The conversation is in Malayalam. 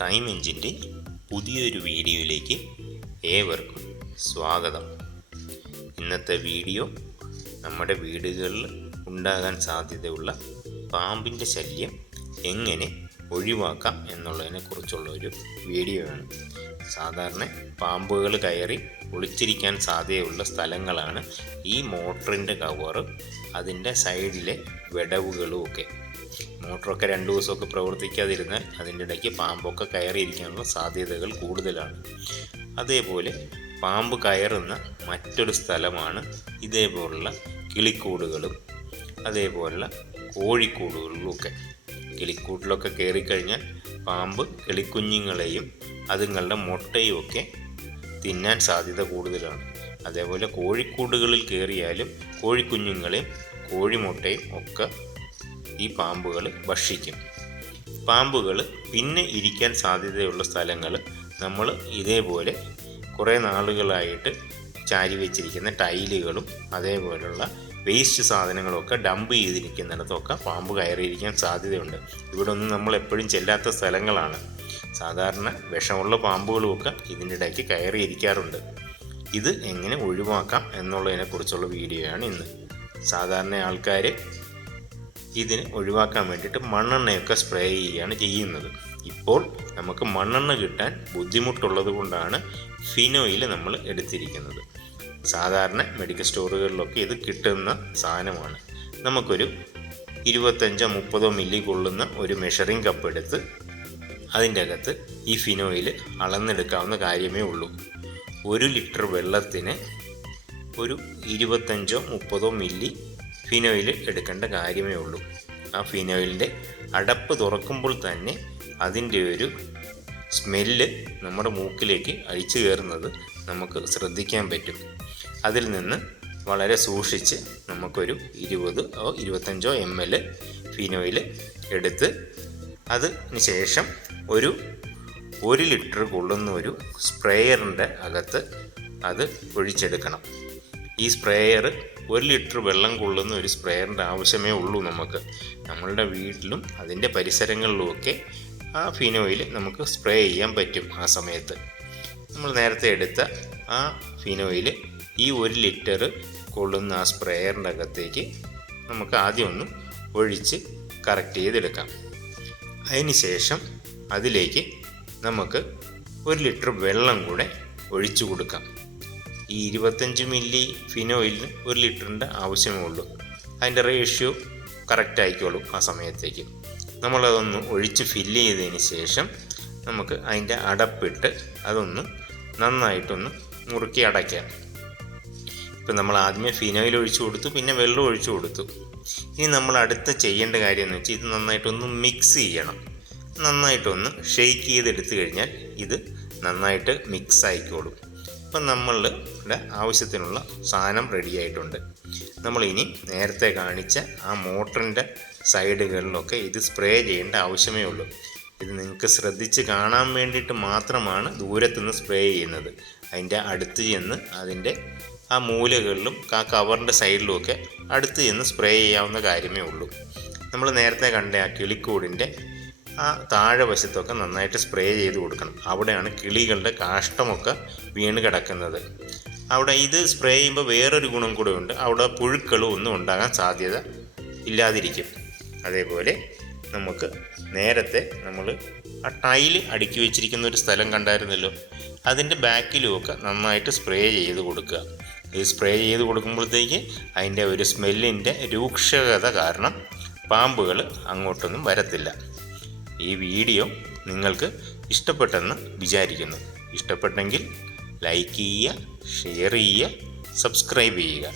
ടൈം എഞ്ചിൻ്റെ പുതിയൊരു വീഡിയോയിലേക്ക് ഏവർക്കും സ്വാഗതം. ഇന്നത്തെ വീഡിയോ നമ്മുടെ വീടുകളിൽ ഉണ്ടാകാൻ സാധ്യതയുള്ള പാമ്പിൻ്റെ ശല്യം എങ്ങനെ ഒഴിവാക്കാം എന്നുള്ളതിനെക്കുറിച്ചുള്ള ഒരു വീഡിയോ ആണ്. സാധാരണ പാമ്പുകൾ കയറി ഒളിച്ചിരിക്കാൻ സാധ്യതയുള്ള സ്ഥലങ്ങളാണ് ഈ മോട്ടറിൻ്റെ കവറ്, അതിൻ്റെ സൈഡിലെ വിടവുകളും ഒക്കെ. മോട്ടറൊക്കെ 2 ദിവസമൊക്കെ പ്രവർത്തിക്കാതിരുന്നാൽ അതിൻ്റെ ഇടയ്ക്ക് പാമ്പൊക്കെ കയറിയിരിക്കാനുള്ള സാധ്യതകൾ കൂടുതലാണ്. അതേപോലെ പാമ്പ് കയറുന്ന മറ്റൊരു സ്ഥലമാണ് ഇതേപോലുള്ള കിളിക്കൂടുകളും അതേപോലുള്ള കോഴിക്കൂടുകളിലും ഒക്കെ. കിളിക്കൂട്ടിലൊക്കെ കയറിക്കഴിഞ്ഞാൽ പാമ്പ് കിളിക്കുഞ്ഞുങ്ങളെയും അതുങ്ങളുടെ മുട്ടയും ഒക്കെ തിന്നാൻ സാധ്യത കൂടുതലാണ്. അതേപോലെ കോഴിക്കൂടുകളിൽ കയറിയാലും കോഴിക്കുഞ്ഞുങ്ങളെയും കോഴിമുട്ടയും ഒക്കെ ഈ പാമ്പുകൾ ഭക്ഷിക്കും. പാമ്പുകൾ പിന്നെ ഇരിക്കാൻ സാധ്യതയുള്ള സ്ഥലങ്ങൾ നമ്മൾ ഇതേപോലെ കുറേ നാളുകളായിട്ട് ചാരി വെച്ചിരിക്കുന്ന ടൈലുകളും അതേപോലുള്ള വേസ്റ്റ് സാധനങ്ങളൊക്കെ ഡംപ് ചെയ്തിരിക്കുന്നിടത്തൊക്കെ പാമ്പ് കയറിയിരിക്കാൻ സാധ്യതയുണ്ട്. ഇവിടെ ഒന്നും നമ്മൾ എപ്പോഴും ചെല്ലാത്ത സ്ഥലങ്ങളാണ്. സാധാരണ വിഷമുള്ള പാമ്പുകളുമൊക്കെ ഇതിൻ്റെ ഇടയ്ക്ക് കയറിയിരിക്കാറുണ്ട്. ഇത് എങ്ങനെ ഒഴിവാക്കാം എന്നുള്ളതിനെക്കുറിച്ചുള്ള വീഡിയോയാണ് ഇന്ന്. സാധാരണ ആൾക്കാർ ഇതിന് ഒഴിവാക്കാൻ വേണ്ടിയിട്ട് മണ്ണെണ്ണയൊക്കെ സ്പ്രേ ചെയ്യുകയാണ് ചെയ്യുന്നത്. ഇപ്പോൾ നമുക്ക് മണ്ണെണ്ണ കിട്ടാൻ ബുദ്ധിമുട്ടുള്ളത് കൊണ്ടാണ് ഫിനോയിൽ നമ്മൾ എടുത്തിരിക്കുന്നത്. സാധാരണ മെഡിക്കൽ സ്റ്റോറുകളിലൊക്കെ ഇത് കിട്ടുന്ന സാധനമാണ്. നമുക്കൊരു 25-30 മില്ലി കൊള്ളുന്ന ഒരു മെഷറിംഗ് കപ്പ് എടുത്ത് അതിൻ്റെ അകത്ത് ഈ ഫിനോയിൽ അളന്നെടുക്കാവുന്ന കാര്യമേ ഉള്ളൂ. 1 ലിറ്റർ വെള്ളത്തിന് ഒരു 25-30 മില്ലി ഫിനോയിൽ എടുക്കേണ്ട കാര്യമേ ഉള്ളൂ. ആ ഫിനോയിലിൻ്റെ അടപ്പ് തുറക്കുമ്പോൾ തന്നെ അതിൻ്റെ ഒരു സ്മെല്ല് നമ്മുടെ മൂക്കിലേക്ക് അടിച്ചു കയറുന്നത് നമുക്ക് ശ്രദ്ധിക്കാൻ പറ്റും. അതിൽ നിന്ന് വളരെ സൂക്ഷിച്ച് നമുക്കൊരു 20-25 ml ഫിനോയിൽ എടുത്ത് അതിന് ശേഷം ഒരു 1 ലിറ്റർ കൊള്ളുന്ന ഒരു സ്പ്രേയറിൻ്റെ അകത്ത് അത് ഒഴിച്ചെടുക്കണം. ഈ സ്പ്രേയർ 1 ലിറ്റർ വെള്ളം കൊള്ളുന്ന ഒരു സ്പ്രേയറിൻ്റെ ആവശ്യമേ ഉള്ളൂ. നമ്മളുടെ വീട്ടിലും അതിൻ്റെ പരിസരങ്ങളിലുമൊക്കെ ആ ഫിനോയിൽ നമുക്ക് സ്പ്രേ ചെയ്യാൻ പറ്റും. ആ സമയത്ത് നമ്മൾ നേരത്തെ എടുത്ത ആ ഫിനോയിൽ ഈ 1 ലിറ്റർ കൊള്ളുന്ന ആ സ്പ്രേയറിൻ്റെ അകത്തേക്ക് നമുക്ക് ആദ്യം ഒന്ന് ഒഴിച്ച് കറക്റ്റ് ചെയ്തെടുക്കാം. അതിന് ശേഷം അതിലേക്ക് നമുക്ക് 1 ലിറ്റർ വെള്ളം കൂടെ ഒഴിച്ചു കൊടുക്കാം. ഈ 25 മില്ലി ഫിനോയിലിന് 1 ലിറ്ററിൻ്റെ ആവശ്യമേ ഉള്ളൂ. അതിൻ്റെ റേഷ്യോ കറക്റ്റ് ആയിക്കോളും. ആ സമയത്തേക്ക് നമ്മളതൊന്ന് ഒഴിച്ച് ഫില്ല് ചെയ്തതിന് ശേഷം നമുക്ക് അതിൻ്റെ അടപ്പിട്ട് അതൊന്ന് നന്നായിട്ടൊന്ന് മുറുക്കി അടയ്ക്കാം. ഇപ്പം നമ്മൾ ആദ്യമേ ഫിനോയിൽ ഒഴിച്ചു കൊടുത്തു, പിന്നെ വെള്ളം ഒഴിച്ചു കൊടുത്തു. ഇനി നമ്മൾ അടുത്ത് ചെയ്യേണ്ട കാര്യം എന്ന് വെച്ചാൽ ഇത് നന്നായിട്ടൊന്ന് മിക്സ് ചെയ്യണം. നന്നായിട്ടൊന്ന് ഷെയ്ക്ക് ചെയ്തെടുത്തു കഴിഞ്ഞാൽ ഇത് നന്നായിട്ട് മിക്സ് ആയിക്കോളും. ഇപ്പം നമ്മളുടെ ആവശ്യത്തിനുള്ള സാധനം റെഡി ആയിട്ടുണ്ട്. നമ്മളിനി നേരത്തെ കാണിച്ച ആ മോട്ടറിൻ്റെ സൈഡുകളിലൊക്കെ ഇത് സ്പ്രേ ചെയ്യേണ്ട ആവശ്യമേ ഉള്ളൂ. ഇത് നിങ്ങൾക്ക് ശ്രദ്ധിച്ച് കാണാൻ വേണ്ടിയിട്ട് മാത്രമാണ് ദൂരത്തുനിന്ന് സ്പ്രേ ചെയ്യുന്നത്. അതിൻ്റെ അടുത്ത് ചെന്ന് അതിൻ്റെ ആ മൂലകളിലും ആ കവറിൻ്റെ സൈഡിലുമൊക്കെ അടുത്ത് ചെന്ന് സ്പ്രേ ചെയ്യാവുന്ന കാര്യമേ ഉള്ളൂ. നമ്മൾ നേരത്തെ കണ്ട ആ കിളിക്കൂടിൻ്റെ ആ താഴെ വശത്തൊക്കെ നന്നായിട്ട് സ്പ്രേ ചെയ്ത് കൊടുക്കണം. അവിടെയാണ് കിളികളുടെ കാഷ്ടമൊക്കെ വീണ് കിടക്കുന്നത്. അവിടെ ഇത് സ്പ്രേ ചെയ്യുമ്പോൾ വേറൊരു ഗുണം കൂടെ ഉണ്ട്. അവിടെ പുഴുക്കളും ഒന്നും ഉണ്ടാകാൻ സാധ്യത ഇല്ലാതിരിക്കും. അതേപോലെ നമുക്ക് നേരത്തെ നമ്മൾ ആ ടൈല് അടുക്കി വെച്ചിരിക്കുന്ന ഒരു സ്ഥലം കണ്ടായിരുന്നല്ലോ, അതിൻ്റെ ബാക്കിലുമൊക്കെ നന്നായിട്ട് സ്പ്രേ ചെയ്ത് കൊടുക്കുക. ഈ സ്പ്രേ ചെയ്ത് കൊടുക്കുമ്പോഴത്തേക്ക് അതിൻ്റെ ഒരു സ്മെല്ലിൻ്റെ രൂക്ഷത കാരണം പാമ്പുകൾ അങ്ങോട്ടൊന്നും വരത്തില്ല. ഈ വീഡിയോ നിങ്ങൾക്ക് ഇഷ്ടപ്പെട്ടെന്ന് വിചാരിക്കുന്നു. ഇഷ്ടപ്പെട്ടെങ്കിൽ ലൈക്ക് ചെയ്യുക, ഷെയർ ചെയ്യുക, സബ്സ്ക്രൈബ് ചെയ്യുക.